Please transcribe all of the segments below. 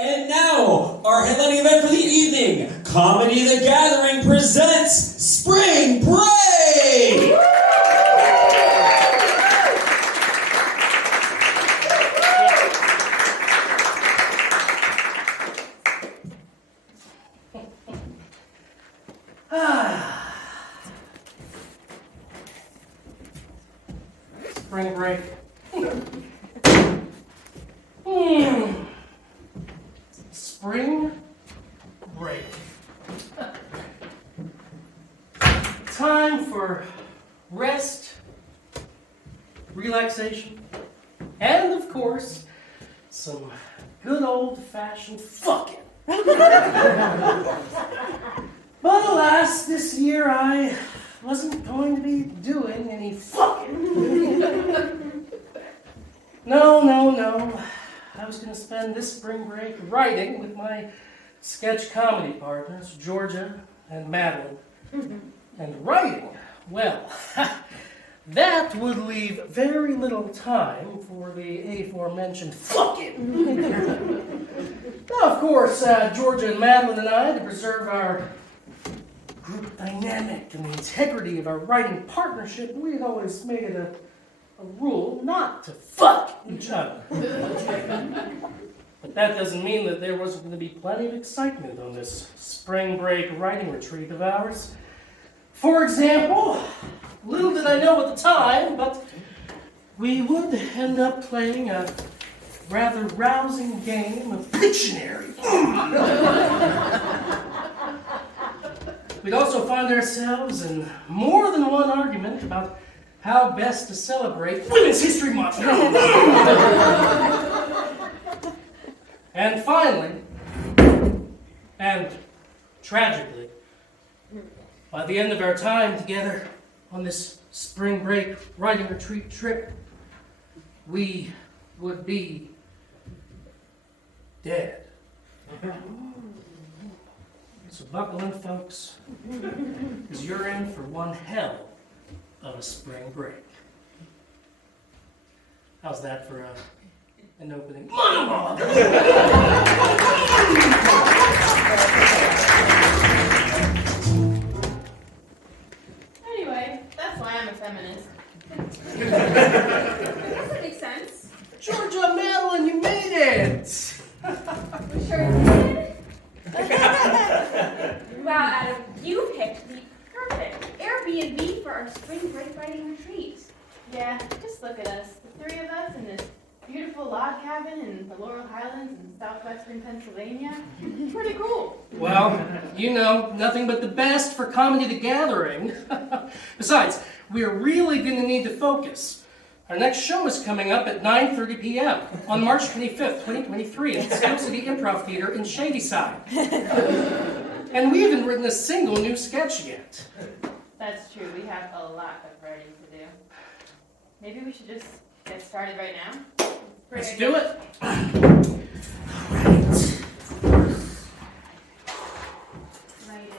And now, our headlining event for the evening, Comedy the Gathering presents Spring Break! Spring break. Spring break. Time for rest, relaxation, and of course, some good old-fashioned fucking. But alas, this year I wasn't going to be doing any fucking. No. I was going to spend this spring break writing with my sketch comedy partners, Georgia and Madeline. And writing, well, that would leave very little time for the aforementioned fucking. Now, of course, Georgia and Madeline and I, to preserve our group dynamic and the integrity of our writing partnership, we had always made it a rule not to fuck each other. But that doesn't mean that there wasn't going to be plenty of excitement on this spring break writing retreat of ours. For example, little did I know at the time, but we would end up playing a rather rousing game of Pictionary. We'd also find ourselves in more than one argument about how best to celebrate Women's History Month. And finally, and tragically, by the end of our time together on this spring break writing retreat trip, we would be dead. So buckle in, folks, because you're in for one hell of a spring break. How's that for an opening monologue? Anyway, that's why I'm a feminist. That makes sense. Georgia, Madeline, you made it! We sure did. Wow, Adam, you picked the perfect Airbnb for our spring break writing retreat. Yeah, just look at us. The three of us in this beautiful log cabin in the Laurel Highlands in southwestern Pennsylvania. Pretty cool. Well, you know, nothing but the best for Comedy the Gathering. Besides, we're really going to need to focus. Our next show is coming up at 9:30 p.m. on March 25th, 2023 at the Steel City Improv Theater in Shadyside. And we haven't written a single new sketch yet. That's true. We have a lot of writing to do. Maybe we should just get started right now. Let's do it. Writing.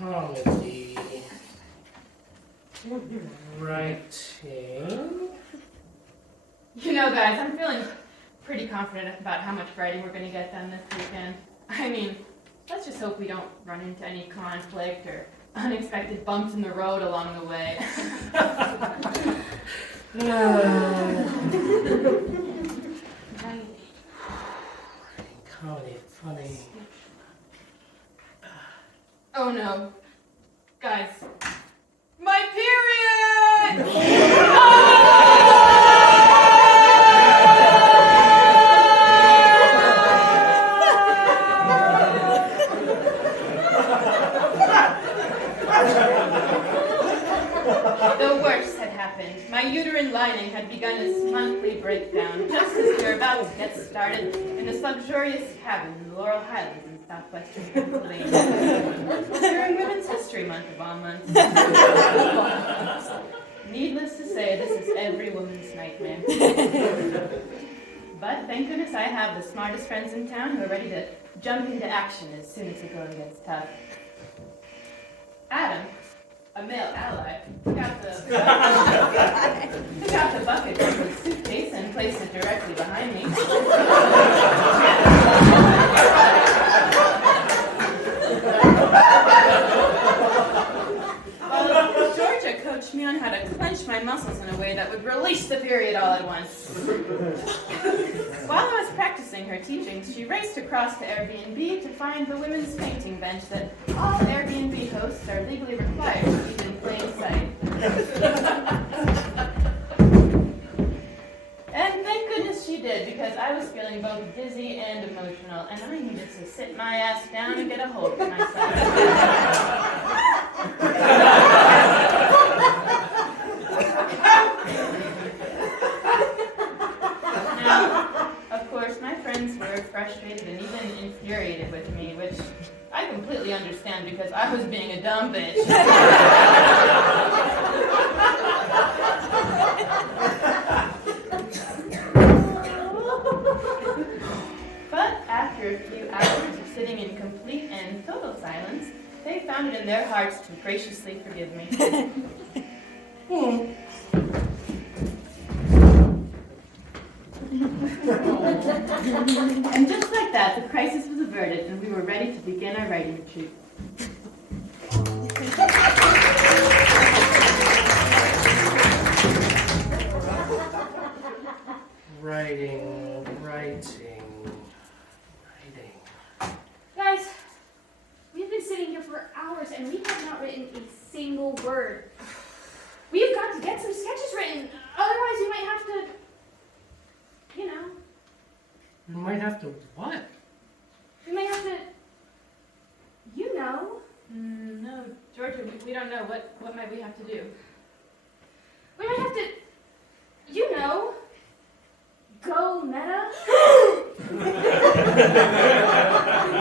Comedy. Writing. You know, guys, I'm feeling pretty confident about how much writing we're going to get done this weekend. I mean, let's just hope we don't run into any conflict or unexpected bumps in the road along the way. Comedy, funny. Oh no. Guys. My period! The worst had happened. My uterine lining had begun its monthly breakdown, just as we were about to get started in this luxurious cabin in the Laurel Highlands in southwestern Pennsylvania. During Women's History Month of all months. Needless to say, this is every woman's nightmare. But thank goodness I have the smartest friends in town who are ready to jump into action as soon as the going gets tough. Adam, a male ally, took out the bucket from his suitcase and placed it directly behind me. Well, Georgia coached me on how to clench my muscles in a way that would release the period all at once. While I was practicing her teachings, she raced across to Airbnb to find the women's fainting bench that all Airbnb hosts are legally required to keep in plain sight. And thank goodness she did, because I was feeling both dizzy and emotional, and I needed to sit my ass down and get a hold of myself. Of course, my friends were frustrated and even infuriated with me, which I completely understand because I was being a dumb bitch. But after a few hours of sitting in complete and total silence, they found it in their hearts to graciously forgive me. And just like that, the crisis was averted, and we were ready to begin our writing retreat. Writing. Guys, we've been sitting here for hours and we have not written a single word. We've got to get some sketches written, otherwise we might have to, We might have to what? we might have to, No, Georgia, we don't know. What might we have to do? we might have to, go meta.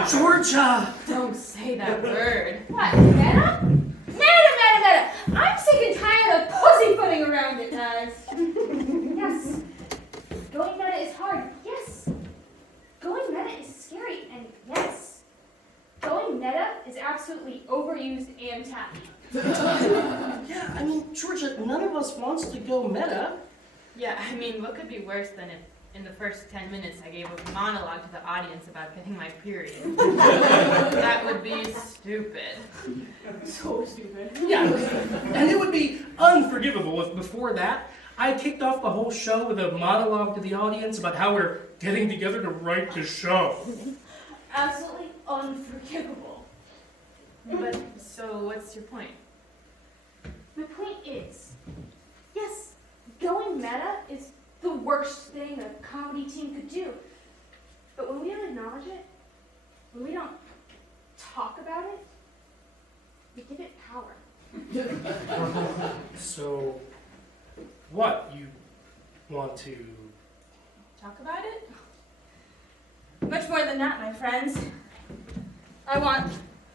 Georgia! Don't say that word. What, meta? Meta! I'm sick and tired of pussyfooting around it, guys. Yes, going meta is hard, yes. Going meta is scary, and yes. Going meta is absolutely overused and tacky. Yeah, Georgia, none of us wants to go meta. Yeah, what could be worse than if in the first 10 minutes I gave a monologue to the audience about getting my period? That would be stupid. So stupid. Yeah, and it would be unforgivable if before that I kicked off the whole show with a monologue to the audience about how we're getting together to write the show. Absolutely unforgivable. But, so what's your point? My point is, yes, going meta is the worst thing a comedy team could do. But when we don't acknowledge it, when we don't talk about it, we give it power. So, what? You want to... Talk about it? Much more than that, my friends. I want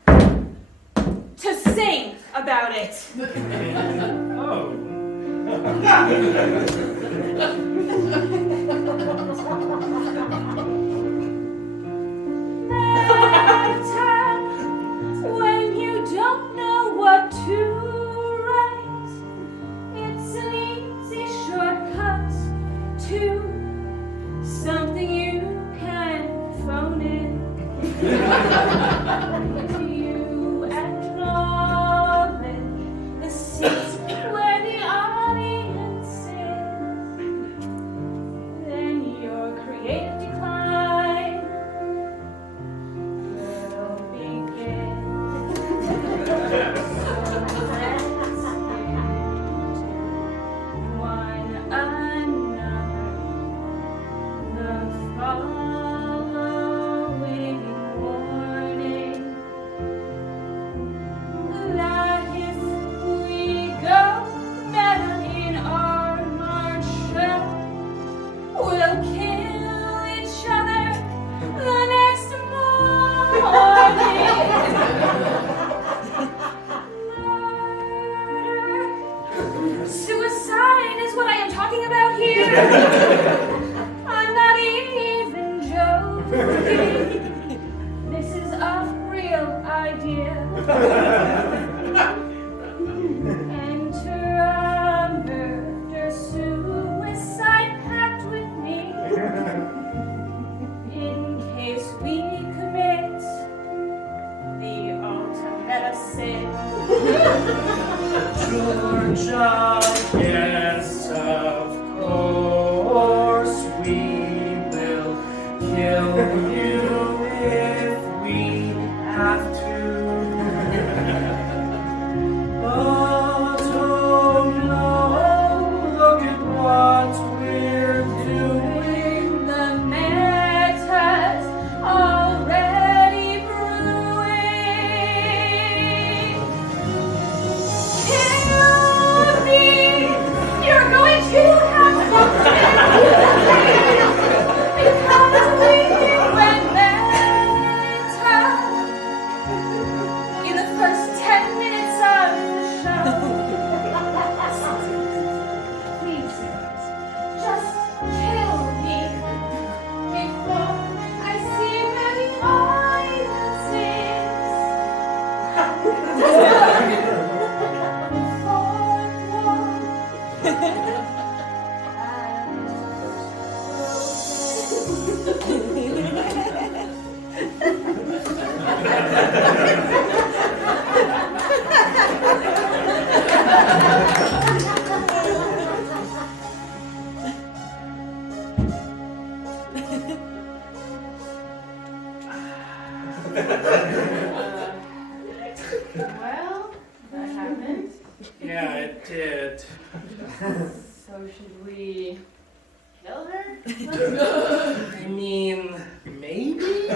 to sing about it. Oh. When you don't know what to write, it's an easy shortcut to something you can phone in. You acknowledge the seats where the audience is, then your creative decline will begin. So let's one another the following morning. Well, that happened. Yeah, it did. So should we kill her? I mean, maybe?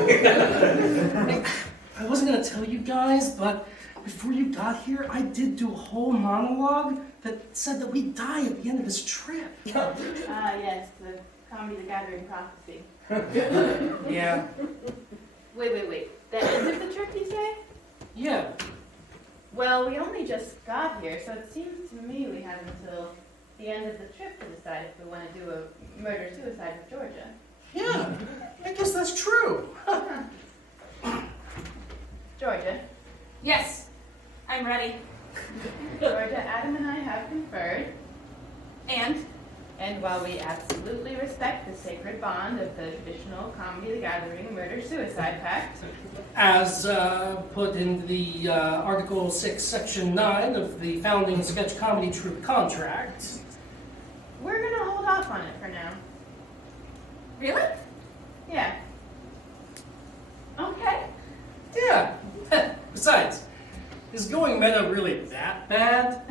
I wasn't gonna tell you guys, but before you got here, I did do a whole monologue that said that we'd die at the end of this trip. Ah, yes, the Comedy the Gathering prophecy. Yeah. Wait. The end of the trip, you say? Yeah. Well, we only just got here, so it seems to me we have until the end of the trip to decide if we want to do a murder-suicide with Georgia. Yeah, I guess that's true. Georgia, Yes, I'm ready. Georgia, Adam and I have conferred, And while we absolutely respect the sacred bond of the traditional Comedy the Gathering murder-suicide pact, As put in the Article 6, Section 9 of the founding sketch comedy troupe contract. we're gonna hold off on it for now. really? Yeah. Okay. Yeah. Besides, is going meta really that bad?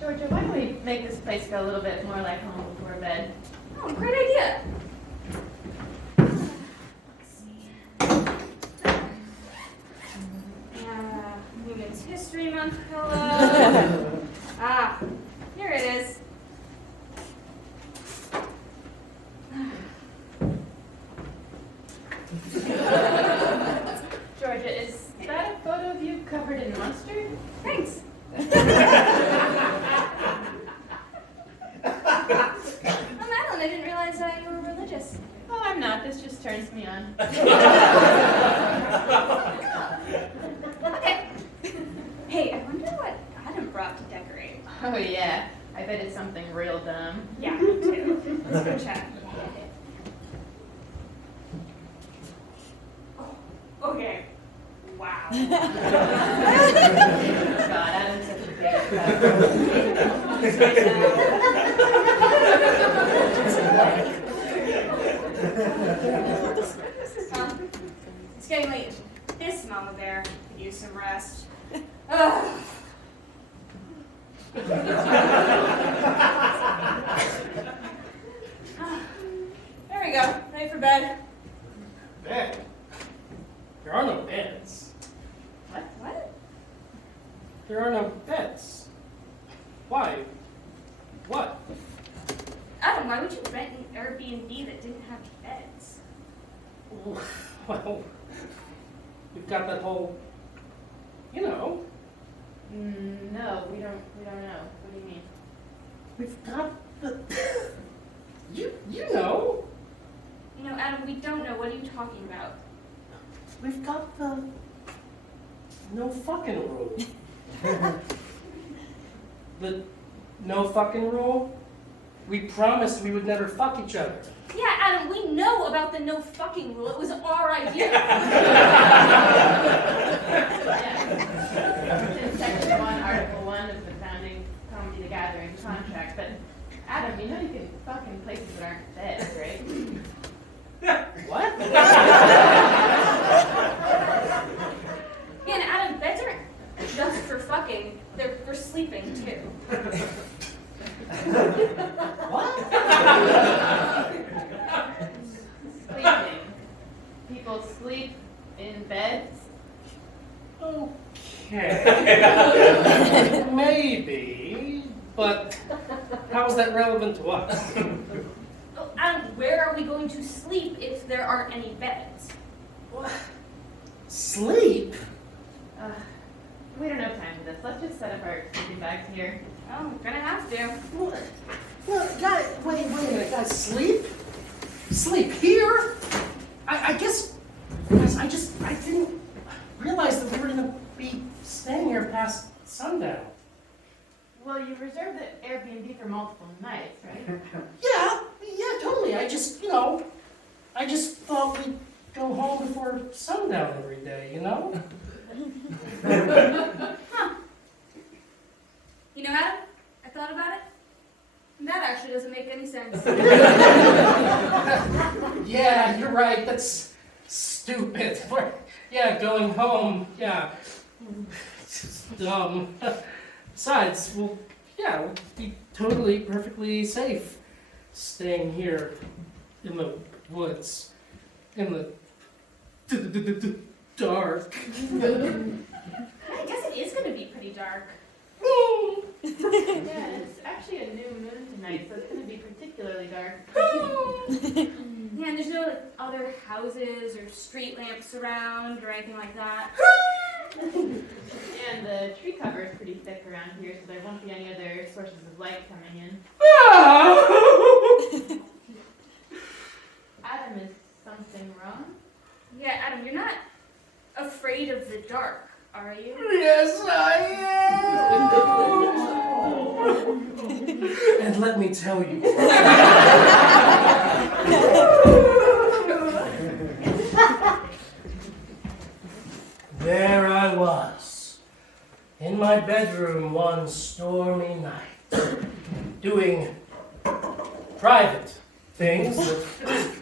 Georgia, why don't we make this place feel a little bit more like home before bed? Oh, great idea. Let's see. Women's History Month pillow. Here it is. Georgia, is that a photo of you covered in mustard? Thanks. Oh, Madeline, I didn't realize you were religious. Oh, I'm not. This just turns me on. Okay. Hey, I wonder what Adam brought to decorate. Oh, yeah. I bet it's something real dumb. Yeah, me too. Let's go check. Oh, okay. Wow. God, Adam's such a It's getting late. This mama bear could use some rest. Ugh. There we go. Ready for bed. Bed? There are no beds. What? There are no beds. Why? What? Adam, why would you rent an Airbnb that didn't have beds? Well, we've got that whole, you know, No, we don't know. What do you mean? we've got the, you know, You know, Adam, we don't know. What are you talking about? we've got the no fucking rule. The no fucking rule? We promised we would never fuck each other. Yeah, Adam, we know about the no fucking rule. It was our idea. Yeah. It's in Section 1, Article 1 of the founding Comedy the Gathering contract. But, Adam, you know you can fuck in places that aren't beds, right? What? Yeah, and Adam, beds aren't just for fucking. They're for sleeping, too. What? Sleeping. People sleep in beds. Okay. Maybe, but how is that relevant to us? Oh, Adam, where are we going to sleep if there aren't any beds? Sleep? We don't have time for this. Let's just set up our sleeping bags here. Oh, we're gonna have to. Well, guys, wait a minute, guys, sleep? Sleep here? I guess, guys, I didn't realize that we were gonna be staying here past sundown. Well, you reserved the Airbnb for multiple nights, right? Yeah, totally. I just thought go home before sundown every day, you know? You know, Adam, I thought about it. And that actually doesn't make any sense. Yeah, you're right. That's stupid. Yeah, going home. Yeah. It's dumb. Besides, well, yeah, we'll be totally, perfectly safe staying here in the woods, in the dark. I guess it is going to be pretty dark. Yeah, it's actually a new moon tonight, so it's going to be particularly dark. Yeah, and there's no like, other houses or street lamps around or anything like that. And the tree cover is pretty thick around here, so there won't be any other sources of light coming in. Adam, is something wrong? Yeah, Adam, you're not afraid of the dark, are you? Yes, I am. And let me tell you. There I was, in my bedroom one stormy night, doing private things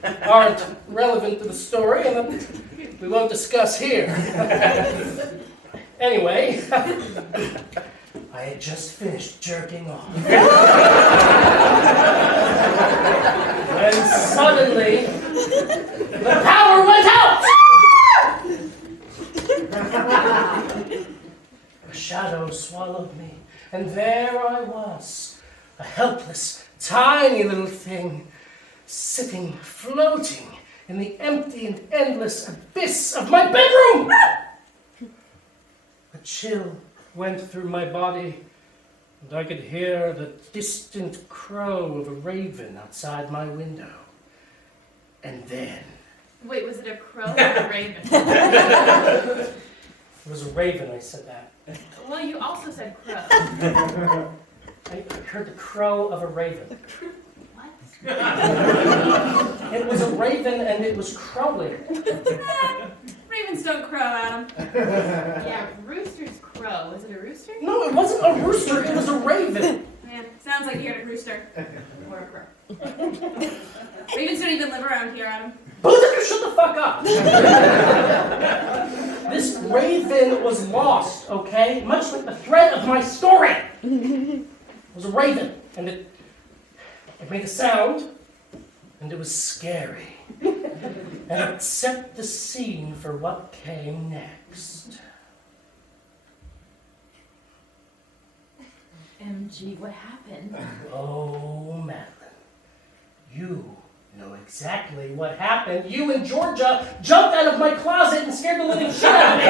that aren't relevant to the story and that we won't discuss here. Anyway, I had just finished jerking off. When suddenly, the power went out! A shadow swallowed me, and there I was, a helpless, tiny little thing, sitting, floating in the empty and endless abyss of my bedroom! A chill went through my body, and I could hear the distant crow of a raven outside my window. And then... Wait, was it a crow or a raven? It was a raven, I said that. Well, you also said crow. I heard the crow of a raven. What? It was a raven and it was crowing. Ravens don't crow, Adam. Yeah, roosters crow. Was it a rooster? No, it wasn't a rooster, it was a raven. Man, sounds like you heard a rooster. Or a crow? Ravens don't even live around here, Adam. Both of you shut the fuck up! This raven was lost, okay? Much like the thread of my story. It was a raven, and it made a sound, and it was scary. And it set the scene for what came next. MG, what happened? Oh, Madeline, you know exactly what happened. You and Georgia jumped out of my closet and scared the living shit out of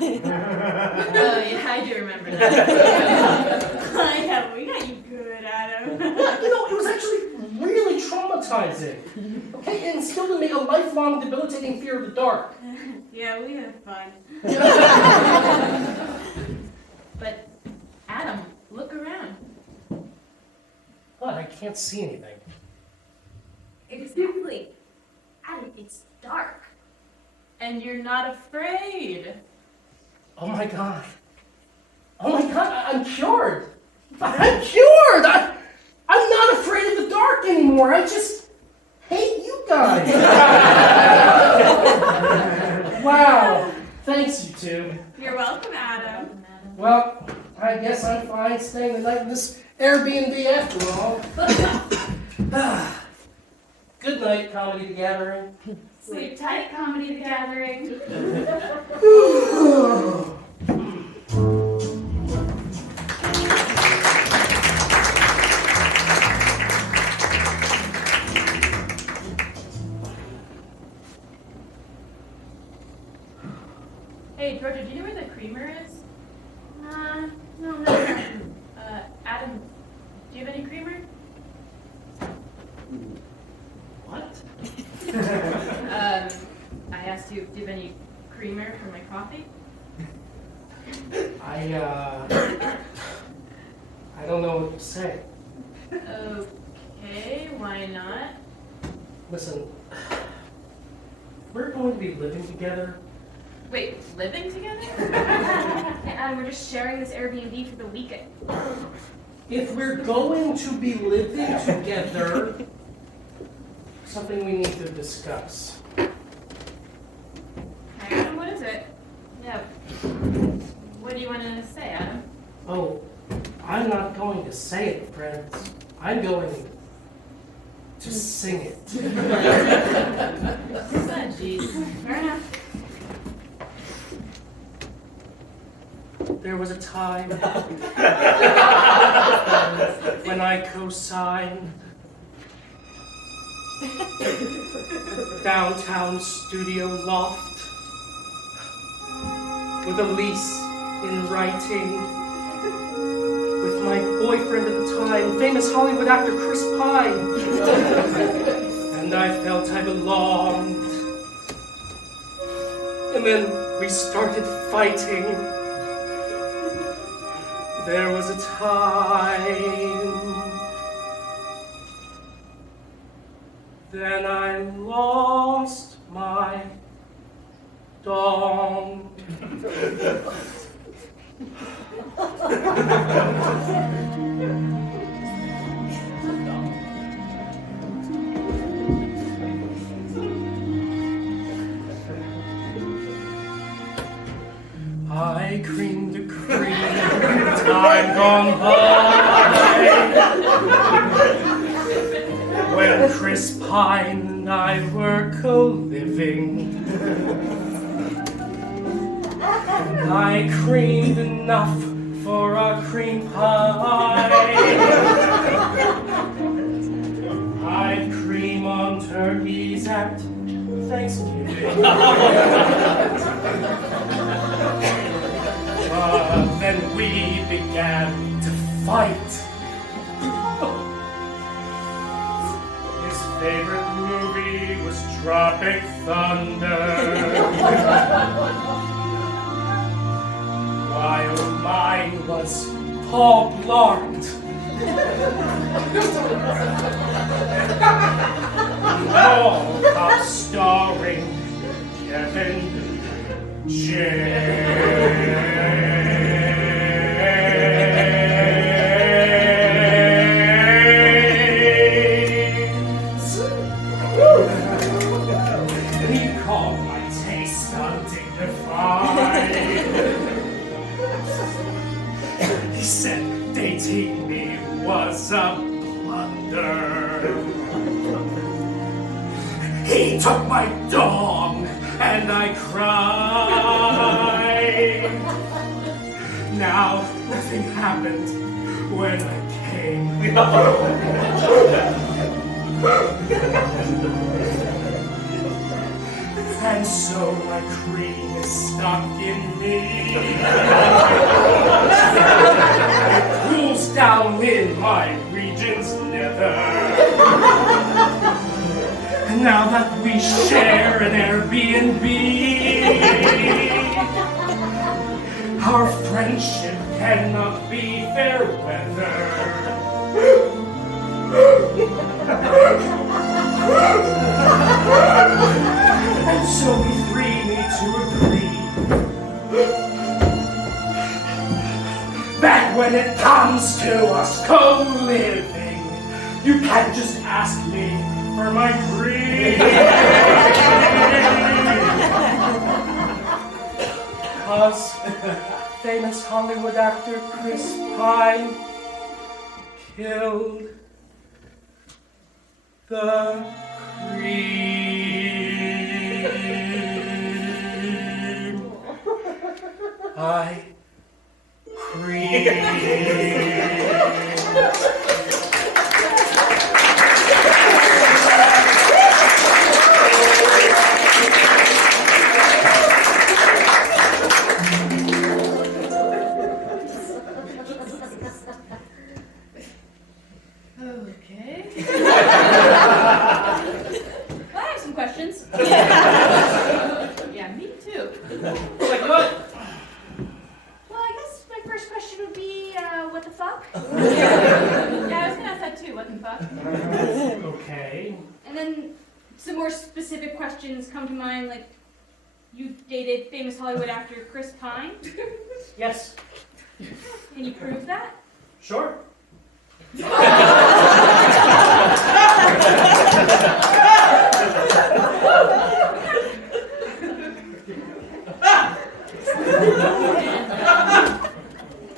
me. Oh, yeah, I do remember that. Yeah, we got you good, Adam. You know, it was actually really traumatizing. Okay, it instilled in me a lifelong debilitating fear of the dark. Yeah, we had fun. But, Adam, look around. What? I can't see anything. Exactly. Adam, it's dark. And you're not afraid. Oh my god. Oh my god, I'm cured. I'm cured. I'm not afraid of the dark anymore. I just hate you guys. Wow. Thanks, you two. You're welcome, Adam. Well, I guess I'm fine staying the night in this Airbnb after all. Good night, Comedy the Gathering. Sleep tight, Comedy the Gathering. Hey, Georgia, do you know where the creamer is? No. Adam, do you have any creamer? What? I asked you, do you have any creamer for my coffee? I don't know what to say. Okay, why not? Listen, we're going to be living together. Wait, living together? Yeah, Adam, we're just sharing this Airbnb for the weekend. If we're going to be living together, something we need to discuss. Adam, what is it? Yeah. What do you want to say, Adam? Oh, I'm not going to say it, friends. I'm going to sing it. Jeez. Fair enough. There was a time when I co-signed downtown studio loft with a lease in writing with my boyfriend at the time, famous Hollywood actor Chris Pine. And I felt I belonged. And then we started fighting. There was a time. Then I lost my dong. I creamed a cream, time gone by. When Chris Pine and I were co-living, I creamed enough for our cream pie. I'd cream on turkeys at Thanksgiving. Then we began to fight. His favorite movie was Tropic Thunder, while mine was Paul Blart. All Cop starring Kevin James. He called my taste undignified. He said dating me was a blunder. He took my dong and I cried. Now nothing happened when I came. And so my cream is stuck in me. It cools down in my region's nether. And now that we share an Airbnb, our friendship cannot be fair weather. And so we three need to agree that when it comes to us co-living, you can't just ask me for my dream. Because famous Hollywood actor Chris Pine killed the cream. I cream. Okay. I have some questions. Yeah, me too. Like what? Well, I guess my first question would be, some more specific questions come to mind, like you dated famous Hollywood actor Chris Pine. Yes. Can you prove that? Sure.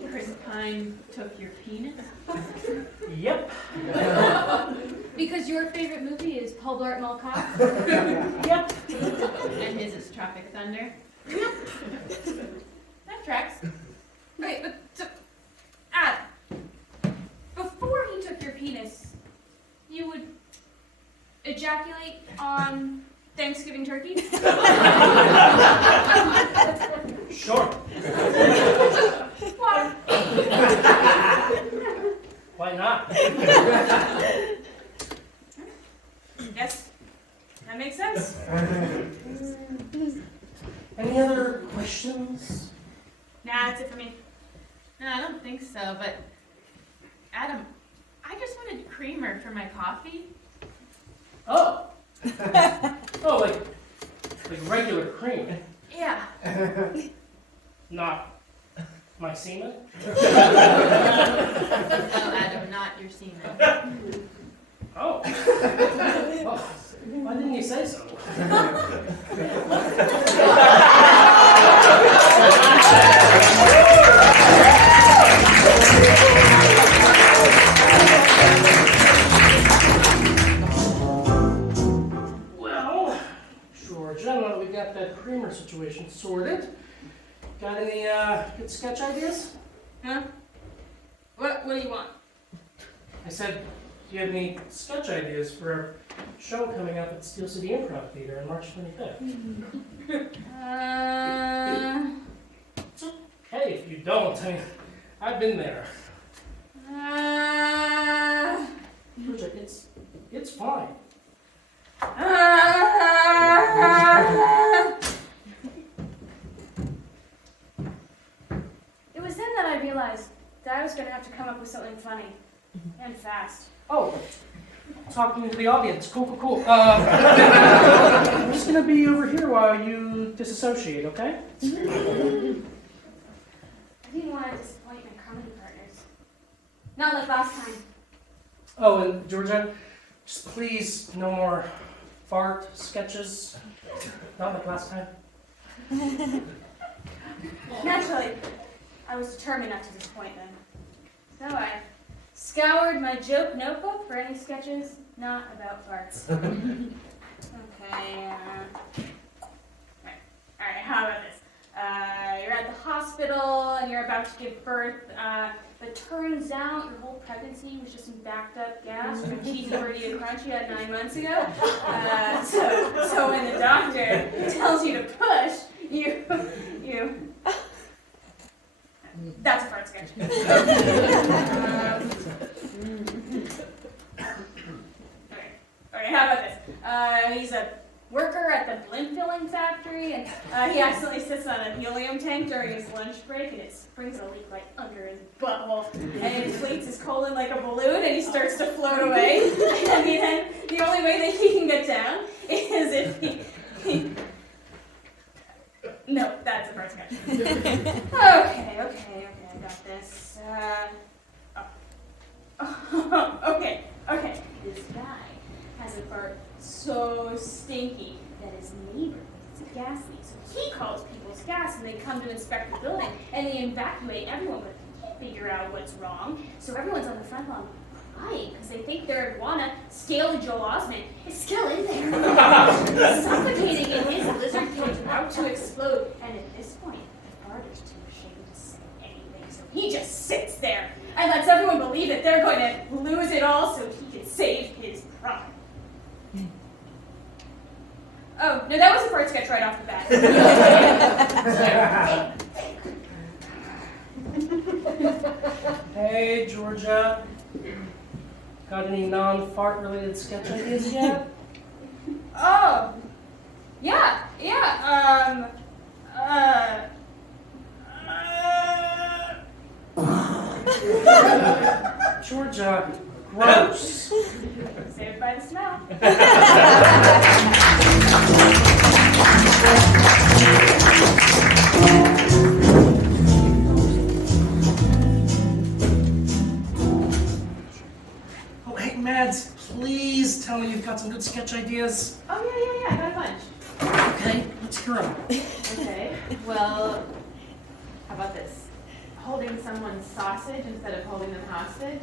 Chris Pine took your penis? Yep. Because your favorite movie is Paul Blart Mall Cop? Yep. And his is Tropic Thunder? Yep. That tracks. Wait, but so, Adam, before he took your penis, you would ejaculate on Thanksgiving turkey? Sure. Why? Why not? Yes, that makes sense. Any other questions? Nah, that's it for me. No, I don't think so, but Adam, I just wanted creamer for my coffee. Oh. Oh, like regular cream, Yeah. not my semen. No, Adam, not your semen. Oh. Well, why didn't you say so? Well, Georgia, now that we got that creamer situation sorted, got any good sketch ideas? Huh? What do you want? I said, do you have any sketch ideas for our show coming up at Steel City Improv Theater on March 25th? Hey, if you don't, I've been there. Georgia, it's fine. It was then that I realized that I was going to have to come up with something funny and fast. Oh, talking to the audience. Cool. I'm just gonna be over here while you disassociate, okay? I didn't want to disappoint my comedy partners. Not like last time. Oh, and Georgia, just please no more fart sketches. Not like last time. Naturally, I was determined not to disappoint them. So I scoured my joke notebook for any sketches not about farts. Okay, Alright, how about this? You're at the hospital and you're about to give birth, but turns out your whole pregnancy was just some backed up gas from cheesy burrito crunch you had 9 months ago. So when the doctor tells you to push, you that's a fart sketch. Okay, how about this? He's a worker at the blimp filling factory, and he accidentally sits on a helium tank during his lunch break, and it springs a leak like under his butthole, and it inflates his colon like a balloon, and he starts to float away. I mean, and the only way that he can get down is if he no, that's a fart sketch. Okay, I got this. Okay. This guy has a fart so stinky that his neighbor thinks it's a gas leak. So he calls people's gas and they come to inspect the building and they evacuate everyone, but they can't figure out what's wrong. So everyone's on the front lawn crying because they think their iguana, Scaly Joel Osment, is still in there. Suffocating in his lizard cage about to explode. And at this point, the farter's too ashamed to say anything. So he just sits there and lets everyone believe that they're going to lose it all so he can save his pride. Oh, no, that was a fart sketch right off the bat. Hey, Georgia. Got any non-fart related sketch ideas yet? Oh, yeah. Georgia, gross. Saved by the smell. ideas? Oh, yeah, I got a bunch. Okay, let's hear 'em. Okay, well, how about this? Holding someone's sausage instead of holding them hostage.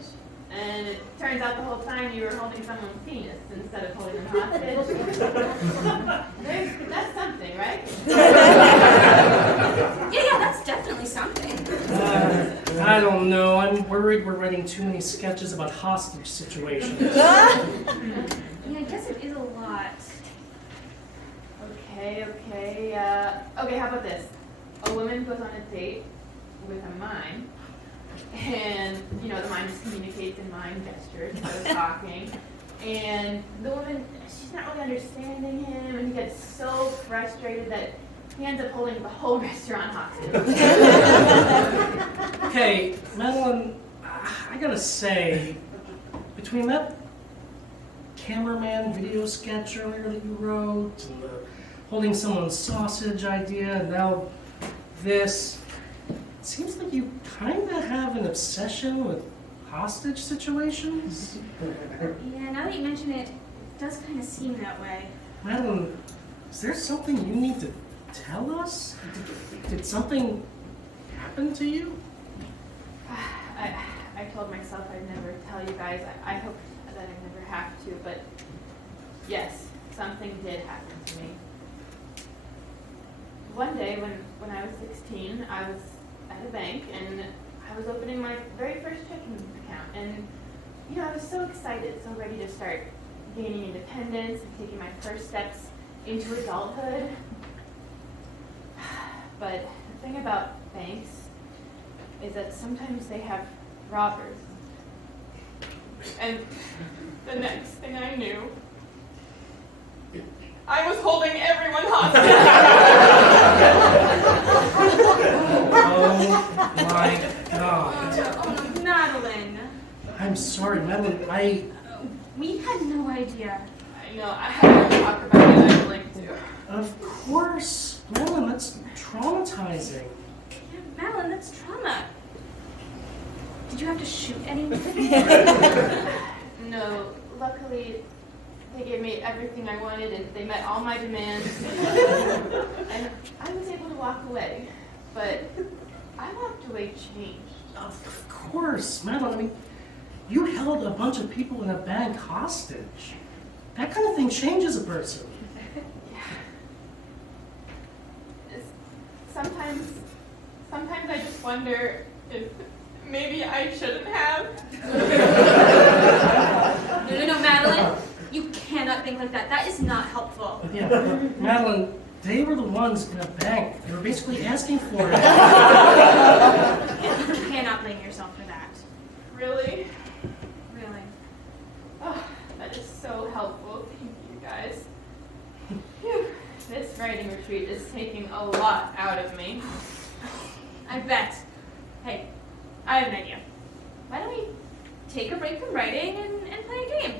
And it turns out the whole time you were holding someone's penis instead of holding them hostage. That's something, right? Yeah, that's definitely something. I don't know. I'm worried we're writing too many sketches about hostage situations. Yeah, I guess it is a lot. Okay, how about this? A woman goes on a date with a mime, and, you know, the mime just communicates in mime gestures instead of talking, and the woman, she's not really understanding him, and he gets so frustrated that he ends up holding the whole restaurant hostage. Okay, Madeline, I gotta say, between that cameraman video sketch earlier that you wrote, and the holding someone's sausage idea, and now this, it seems like you kind of have an obsession with hostage situations. Yeah, now that you mention it, it does kind of seem that way. Madeline, is there something you need to tell us? Did something happen to you? I told myself I'd never tell you guys. I hope that I never have to, but yes, something did happen to me. One day when I was 16, I was at a bank and I was opening my very first checking account, and you know, I was so excited, so ready to start gaining independence and taking my first steps into adulthood. But the thing about banks is that sometimes they have robbers. And the next thing I knew, I was holding everyone hostage. Oh my God. Oh, Madeline. I'm sorry, Madeline, We had no idea. I know, I had to talk about it, I'd like to. Of course. Madeline, that's traumatizing. Yeah, Madeline, that's trauma. Did you have to shoot anyone? No, luckily they gave me everything I wanted and they met all my demands. And I was able to walk away. But I walked away changed. Of course, Madeline, you held a bunch of people in a bank hostage. That kind of thing changes a person. Sometimes I just wonder if maybe I shouldn't have. No, Madeline. You cannot think like that. That is not helpful. Yeah, Madeline, they were the ones in a bank. They were basically asking for it. You cannot blame yourself for that. Really? Really. Oh, that is so helpful. Thank you guys. Phew. This writing retreat is taking a lot out of me. I bet. Hey, I have an idea. Why don't we take a break from writing and play a game?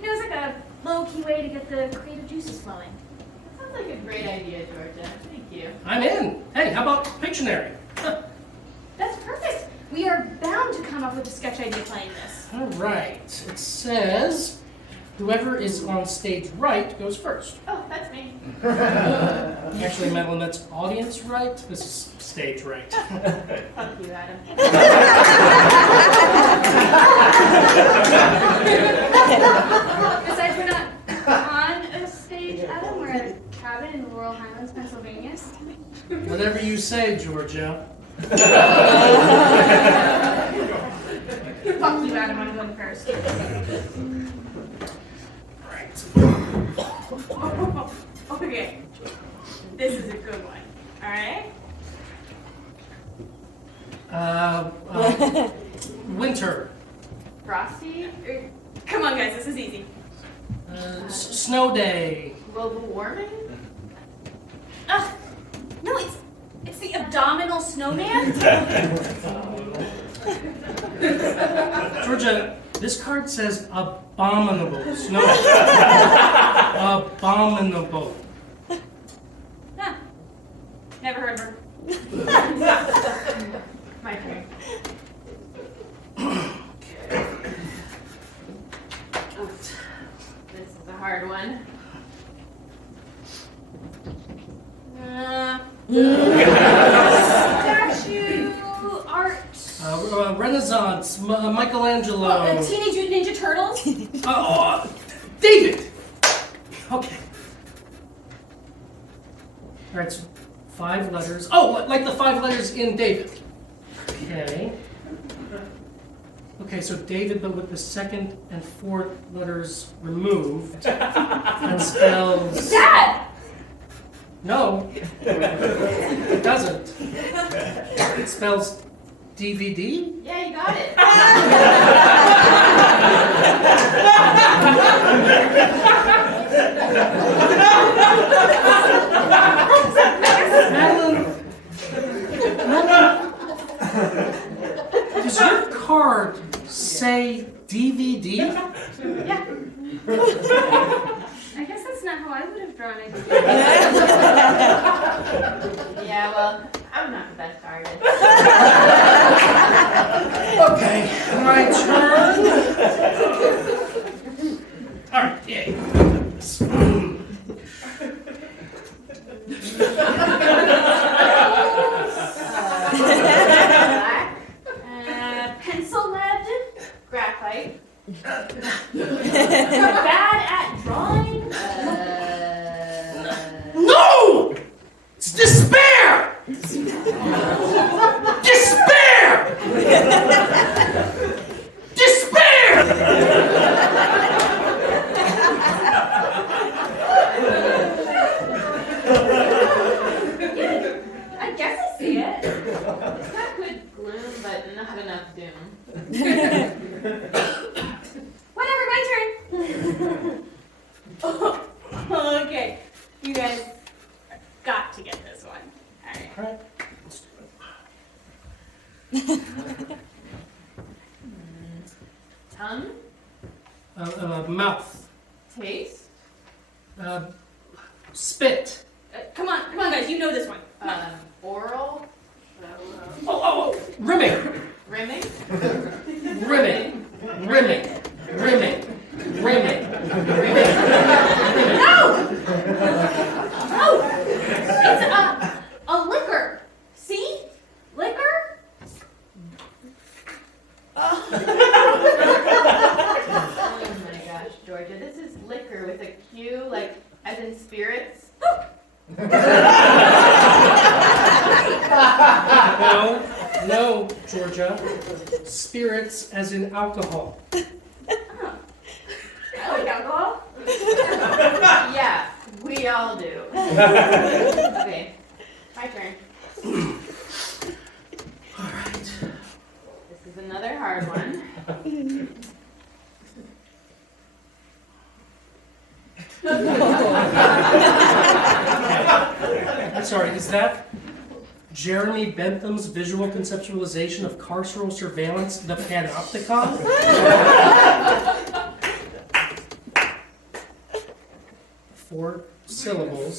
You know, it's like a low-key way to get the creative juices flowing. That sounds like a great idea, Georgia. Thank you. I'm in. Hey, how about Pictionary? That's perfect. We are bound to come up with a sketch idea playing this. All right. It says, whoever is on stage right goes first. Oh, that's me. Actually, Madeline, that's audience right. This is stage right. Fuck you, Adam. Besides, we're not on a stage, Adam. We're at a cabin in Laurel Highlands, Pennsylvania. Whatever you say, Georgia. Fuck you, Adam. I'm going first. Right. Okay. This is a good one. All right? Winter. Frosty? Come on, guys. This is easy. Snow day. Global warming? Ugh. No, it's the abdominal snowman. Georgia, this card says abominable snow. Abominable. Huh. Never heard of her. My turn. This is a hard one. Statue, art. Renaissance, Michelangelo. Teenage Mutant Ninja Turtles. David! Okay. Alright, so 5 letters. Oh, like the 5 letters in David. Okay. Okay, so David, but with the second and fourth letters removed. And spells. Dad! No. It doesn't. It spells DVD? Yeah, you got it. Madeline, does your card say DVD? Yeah. I guess that's not how I would have drawn it. Yeah, well, I'm not the best artist. Okay, my turn. Alright, yay. Black, Pencil lead. graphite, Bad at drawing. No! It's despair! Despair! Despair! I guess I see it. it's got good gloom, but not enough doom. Whatever, my turn. Okay, you guys got to get this one. All right. Alright. Tongue, Mouth. taste, Spit. Come on, guys, you know this one. oral, Rimming. rimming, Rimming. Rimming. Rimming. Rimming. No! No! It's a liquor. See? Liquor? Oh my gosh, Georgia, this is liquor with a Q, like as in spirits. No, Georgia. Spirits as in alcohol. Oh. I like alcohol. Yeah, we all do. Okay, my turn. Alright. This is another hard one. I'm sorry, is that Jeremy Bentham's visual conceptualization of carceral surveillance, the panopticon? 4 syllables,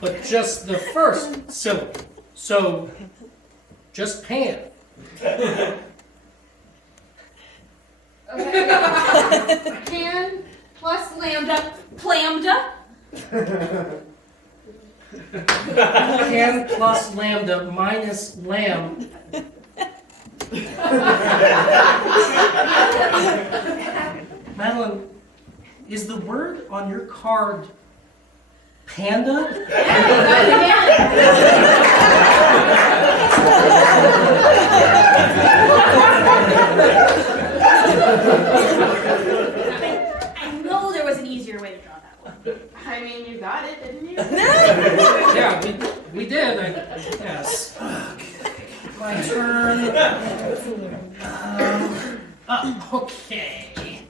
but just the first syllable. So, just pan. Okay. Pan plus lambda, clamda. Pan plus lambda minus lamb. Madeline, is the word on your card panda? Yeah, you got it I know there was an easier way to draw that one. again. I mean, you got it, didn't you? Yeah, we did, I guess. My turn. Okay.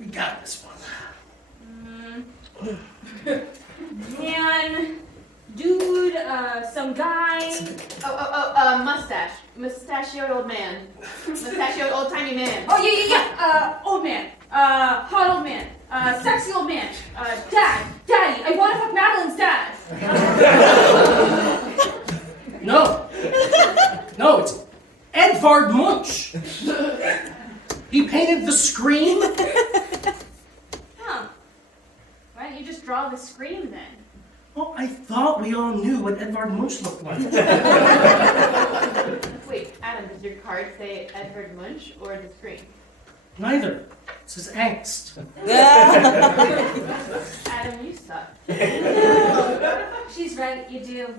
We got this one. Man, dude, some guy. Mustache. Mustachioed old man. Mustachioed old tiny man. Oh, yeah. Old man. Hot old man. Sexy old man. Daddy. I want to fuck Madeline's dad. No, it's Edvard Munch. He painted The Scream. Huh. Why don't you just draw the scream then? Oh, I thought we all knew what Edvard Munch looked like. Wait, Adam, does your card say Edvard Munch or the screen? Neither. It says angst. Adam, you suck. She's right, you do.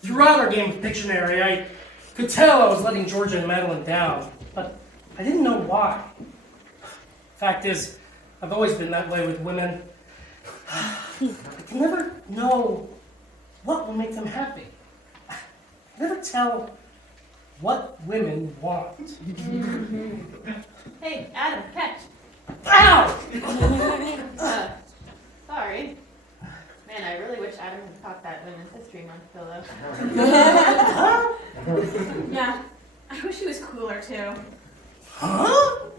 Throughout our game of Pictionary, I could tell I was letting Georgia and Madeline down, but I didn't know why. Fact is, I've always been that way with women. I can never know what will make them happy. I can never tell what women want. Hey, Adam, catch. Ow! Sorry. Man, I really wish Adam had caught that Women's History Month pillow. Yeah, I wish he was cooler too. Huh?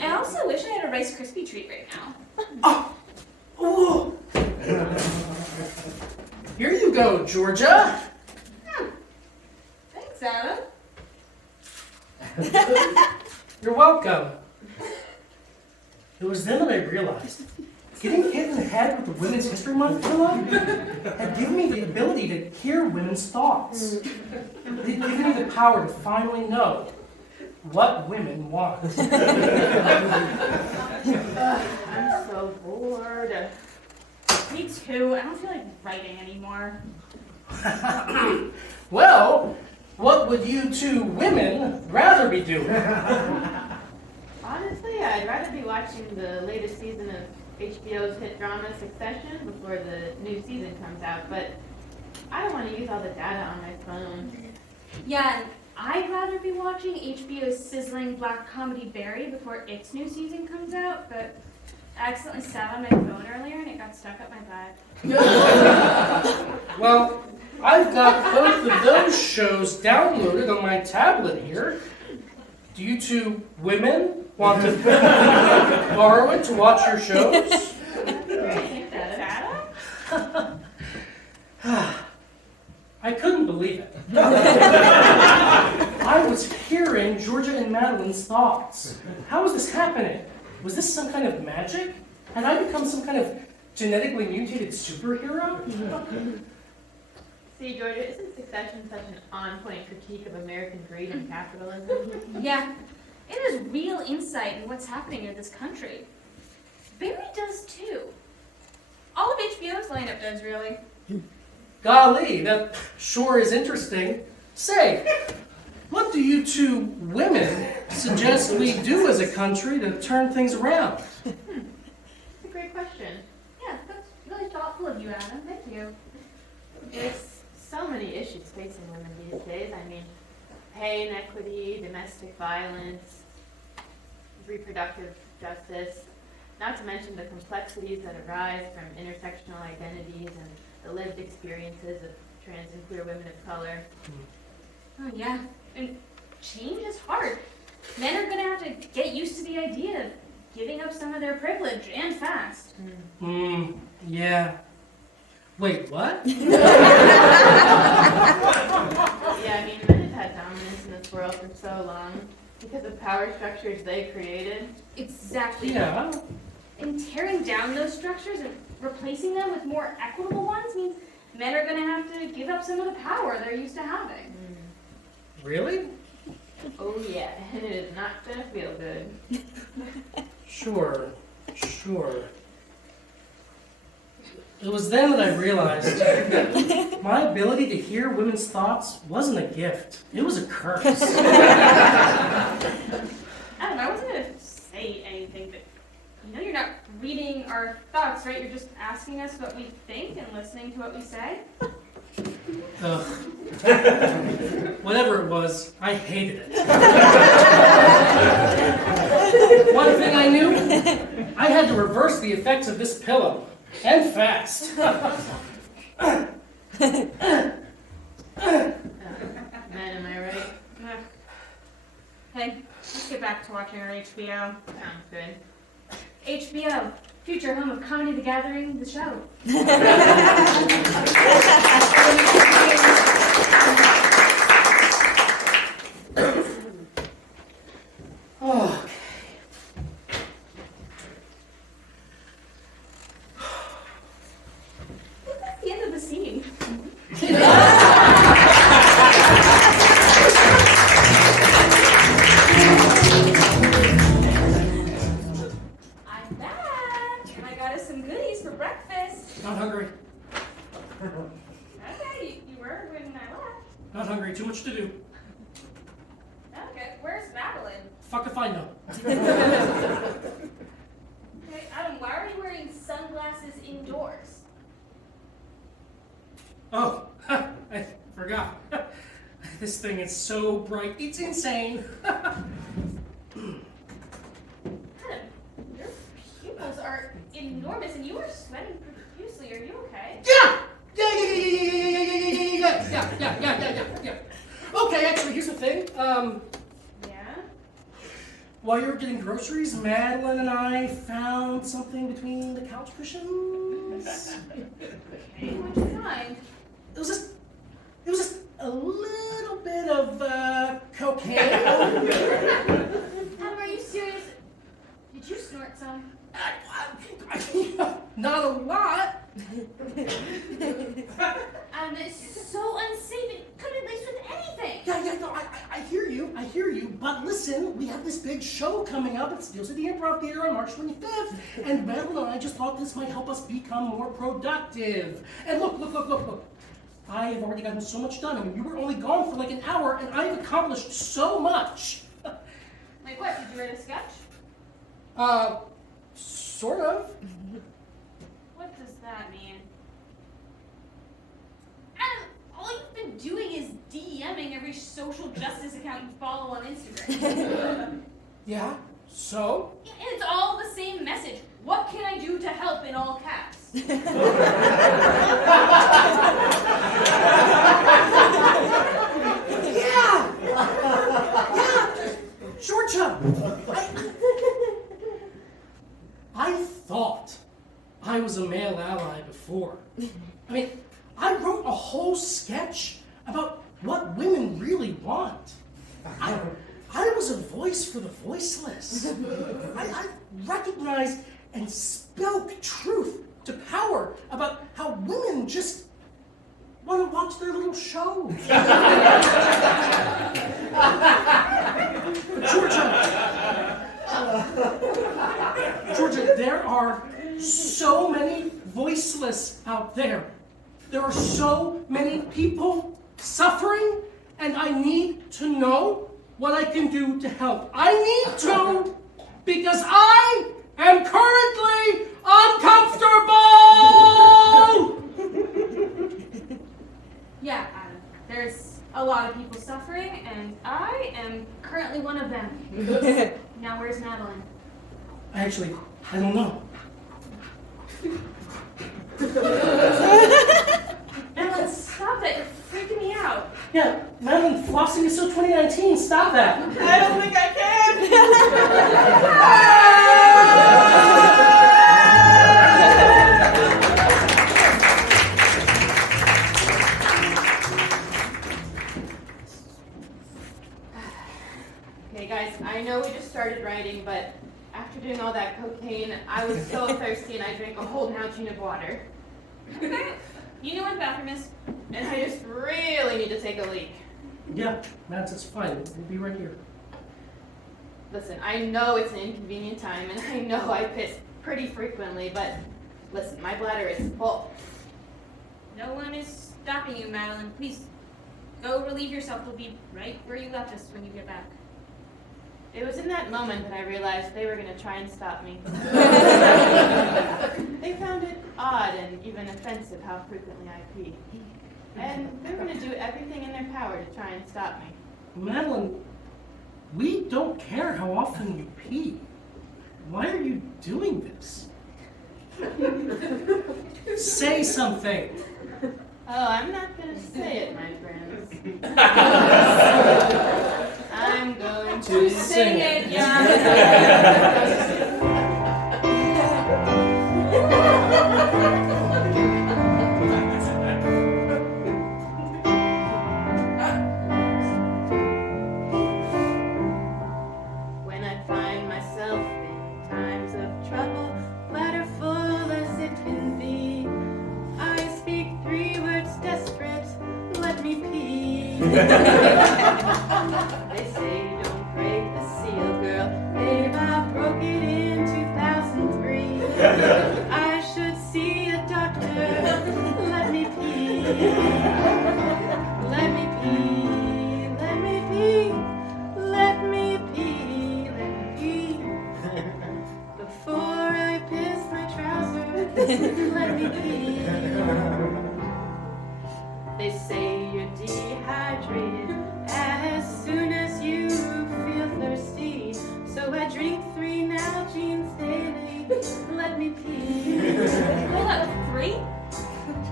I also wish I had a Rice Krispie treat right now. Oh. Here you go, Georgia. Thanks, Adam. You're welcome. It was then that I realized getting hit in the head with the Women's History Month pillow had given me the ability to hear women's thoughts. It had given me the power to finally know what women want. I'm so bored. Me too. I don't feel like writing anymore. Well, what would you two women rather be doing? Honestly, I'd rather be watching the latest season of HBO's hit drama Succession before the new season comes out, but I don't want to use all the data on my phone. Yeah, and I'd rather be watching HBO's sizzling black comedy Barry before its new season comes out, but I accidentally sat on my phone earlier and it got stuck up my butt. Well, I've got both of those shows downloaded on my tablet here. Do you two women want to borrow it to watch your shows? Thanks, Adam. I couldn't believe it. I was hearing Georgia and Madeline's thoughts. How was this happening? Was this some kind of magic? Had I become some kind of genetically mutated superhero? See, Georgia, isn't Succession such an on-point critique of American greed and capitalism? Yeah, it is real insight in what's happening in this country. Barry does too. All of HBO's lineup does, really. Golly, that sure is interesting. Say, what do you two women suggest we do as a country to turn things around? That's a great question. Yeah, that's really thoughtful of you, Adam. Thank you. There's so many issues facing women these days. I mean, pay inequity, domestic violence, reproductive justice, not to mention the complexities that arise from intersectional identities and the lived experiences of trans and queer women of color. Oh, yeah. And change is hard. Men are going to have to get used to the idea of giving up some of their privilege and fast. Yeah. Wait, what? Yeah, I mean, men have had dominance in this world for so long because of power structures they created. Exactly. Yeah. And tearing down those structures and replacing them with more equitable ones means men are going to have to give up some of the power they're used to having. Really? Oh yeah, and it is not gonna feel good. Sure. It was then that I realized my ability to hear women's thoughts wasn't a gift. It was a curse. Adam, I wasn't going to say anything, but you know you're not reading our thoughts, right? You're just asking us what we think and listening to what we say. Ugh. Whatever it was, I hated it. One thing I knew, I had to reverse the effects of this pillow, and fast. Man, am I right? Hey, let's get back to watching our HBO. Sounds good. HBO, future home of Comedy the Gathering, the show. Not hungry, too much to do. Okay, where's Madeline? Fuck if I know. Okay, Adam, why are you wearing sunglasses indoors? Oh, I forgot. This thing is so bright, it's insane. Adam, your pupils are enormous and you are sweating profusely. Are you okay? Yeah! Okay, actually, here's the thing. Yeah? While you were getting groceries, Madeline and I found something between the couch cushions. What'd you find? It was just a little bit of cocaine. Adam, are you serious? Did you snort some? Not a lot. Adam, it's so unsafe. It could be laced with anything. No, I hear you. But listen, we have this big show coming up at Steel City Improv Theater on March 25th. And Madeline and I just thought this might help us become more productive. And look. I have already gotten so much done. I mean, you were only gone for like an hour, and I've accomplished so much. Like what? Did you write a sketch? Sort of. What does that mean? Adam, all you've been doing is DMing every social justice account you follow on Instagram. Yeah, so? And it's all the same message. What can I do to help in all caps? Yeah! Georgia! I thought I was a male ally before. I mean, I wrote a whole sketch about what women really want. I was a voice for the voiceless. I recognized and spoke truth to power about how women just want to watch their little shows. Georgia, there are so many voiceless out there. There are so many people suffering, and I need to know what I can do to help. I need to, because I am currently uncomfortable! Yeah, Adam. There's a lot of people suffering, and I am currently one of them. Now, where's Madeline? Actually, I don't know. Madeline, stop it. You're freaking me out. Yeah, Madeline, flossing is so 2019. Stop that. I don't think I Okay, guys, I know we just started writing, but after doing all that cocaine, I was so thirsty and I drank a whole Nalgene of water. Okay. You know where the bathroom is? And I just really need to take a leak. Yeah, Mads, it's fine. We'll be right here. Listen, I know it's an inconvenient time, and I know I piss pretty frequently, but listen, my bladder is full. No one is stopping you, Madeline. Please, go relieve yourself. We'll be right where you left us when you get back. It was in that moment that I realized they were going to try and stop me. They found it odd and even offensive how frequently I pee. And they're going to do everything in their power to try and stop me. Madeline, we don't care how often you pee. Why are you doing this? Say something. Oh, I'm not going to say it, my friends. I'm going to Sing it, When I find myself in times of trouble, bladder full as it can be, I speak 3 words desperate, let me pee. They say don't break the seal, girl, babe, I broke it in 2003. I should see a doctor, let me pee. Let me pee. Let me be. They say you're dehydrated as soon as you feel thirsty. So I drink 3 Nalgene's daily. Let me pee. Hold on, 3?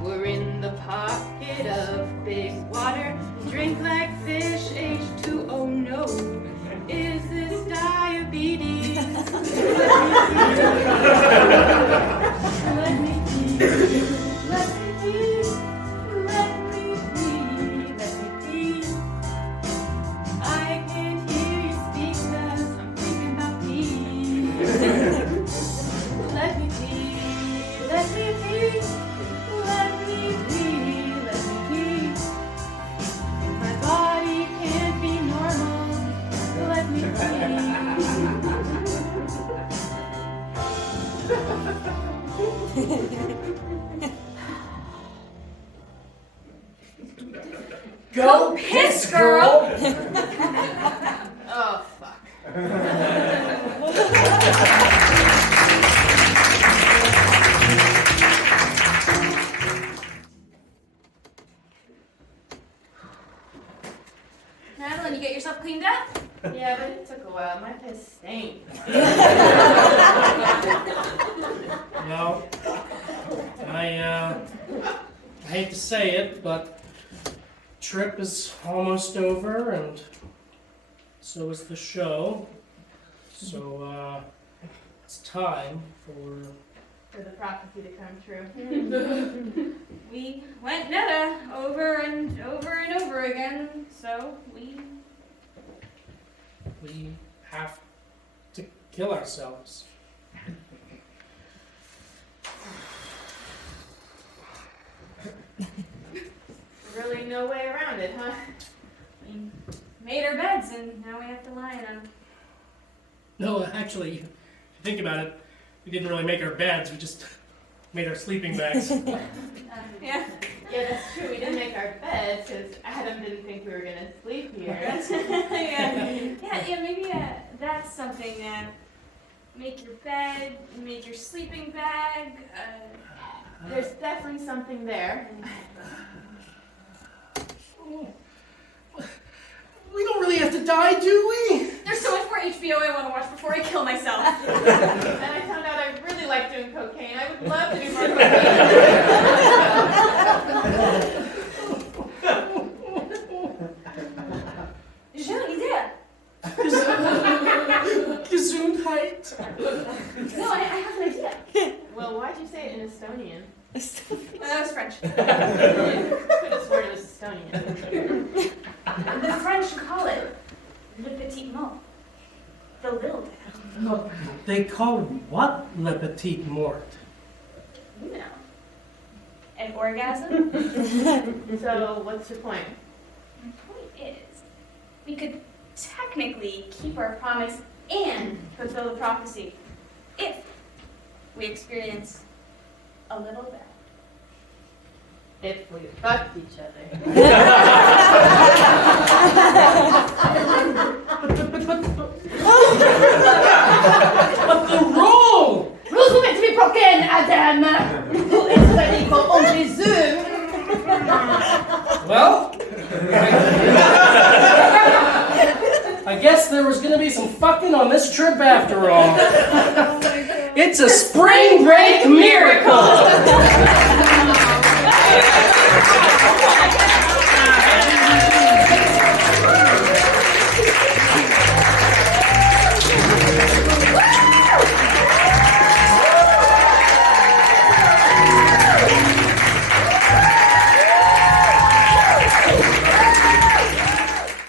We're in the pocket of big water. Drink like fish, H2O, no. Is this diabetes? Let me pee. Let me pee. Let me pee. Let me pee. I can't hear you speak 'cause I'm thinking about pee. Let me pee. Let me pee. Let me pee. Let me pee. My body can't be normal. Let me Go piss, girl! Oh, fuck. Madeline, you get yourself cleaned up? Yeah, but it took a while. My piss stank. Well, I hate to say it, but trip is almost over, and so is the show. So it's time For the prophecy to come true. We went meta over and over and over again, so we have to kill ourselves. Really no way around it, huh? we made our beds and now we have to lie in them. No, actually, if you think about it, we didn't really make our beds, we just made our sleeping bags. Yeah. Yeah, that's true. We didn't make our beds because Adam didn't think we were going to sleep here. yeah, maybe that's something. Make your bed, make your sleeping bag. There's definitely something there. We don't really have to die, do we? There's so much more HBO I want to watch before I kill myself. And I found out I really like doing cocaine. I would love to do more cocaine. Schöne Idee. Gesundheit. No, I have an idea. Well, why'd you say it in Estonian? That was French. Could have sworn it was Estonian. The French call it le petit mot. The little death. They call it what? Le petit mort. You know. An orgasm? So, what's your point? My point is, we could technically keep our promise and fulfill the prophecy if we experience a little death. If we fucked each other. But the rule! Rules were meant to be broken, Adam! Who is ready for on Jésus? Well, I guess there was gonna be some fucking on this trip after all. It's a spring break miracle!